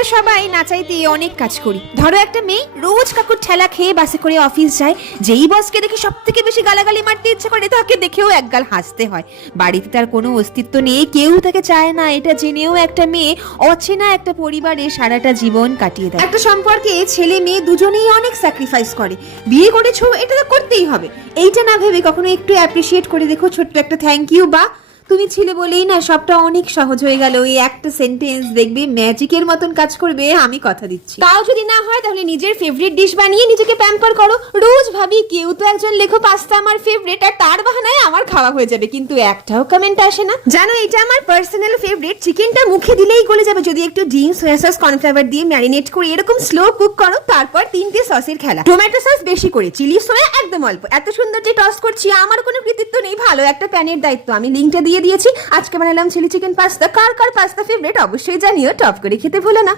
আমরা সবাই না চাইতে অনেক কাজ করি। ধরো একটা মেয়ে রোজ কাকুর ঠেলা খেয়ে বাসে করে অফিস যায়, যেই বসকে দেখে সব থেকে বেশি গালাগালি মারতে ইচ্ছে করে তাকে দেখেও একগাল হাসতে হয়। বাড়িতে তার কোনো অস্তিত্ব নেই, কেউ তাকে চায় না, এটা জেনেও একটা মেয়ে অচেনা একটা পরিবারে সারাটা জীবন কাটিয়ে দেয়। একটা সম্পর্কে ছেলে মেয়ে দুজনেই অনেক স্যাক্রিফাইস করে। বিয়ে করেছো, এটা তো করতেই হবে। এইটা না ভেবে কখনো একটু অ্যাপ্রিসিয়েট করে দেখো, ছোট্ট একটা থ্যাংক ইউ বা তুমি ছিলে বলেই না সবটা অনেক সহজ হয়ে গেল। এই একটা সেন্টেন্স দেখবে ম্যাজিকের মতন কাজ করবে, আমি কথা দিচ্ছি। তাও যদি না হয় তাহলে নিজের ফেভারিট ডিশ বানিয়ে নিজেকে প্যাম্পার করো। রোজ ভাবি কেউ তো একজন লেখো পাস্তা আমার ফেভারিট, আর তার বাহানায় আমার খাওয়া হয়ে যাবে, কিন্তু একটাও কমেন্ট আসে না। জানো এটা আমার পার্সোনাল ফেভারিট, চিকেনটা মুখে দিলেই গলে যাবে যদি একটু ডিম, সয়া সস, কর্নফ্লাওয়ার দিয়ে ম্যারিনেট করে এরকম স্লো কুক করো। তারপর 3টে সসের খেলা, টমেটো সস বেশি করে, চিলি সয়া একদম অল্প। এত সুন্দর যে টস করছি, আমার কোনো কৃতিত্ব নেই, ভালো একটা প্যানের দায়িত্ব। আমি লিঙ্কটা দিয়ে দিয়েছি। আজকে বানালাম চিলি চিকেন পাস্তা। কার কার পাস্তা ফেভারিট অবশ্যই জানিও, টপ করে খেতে ভুলো না।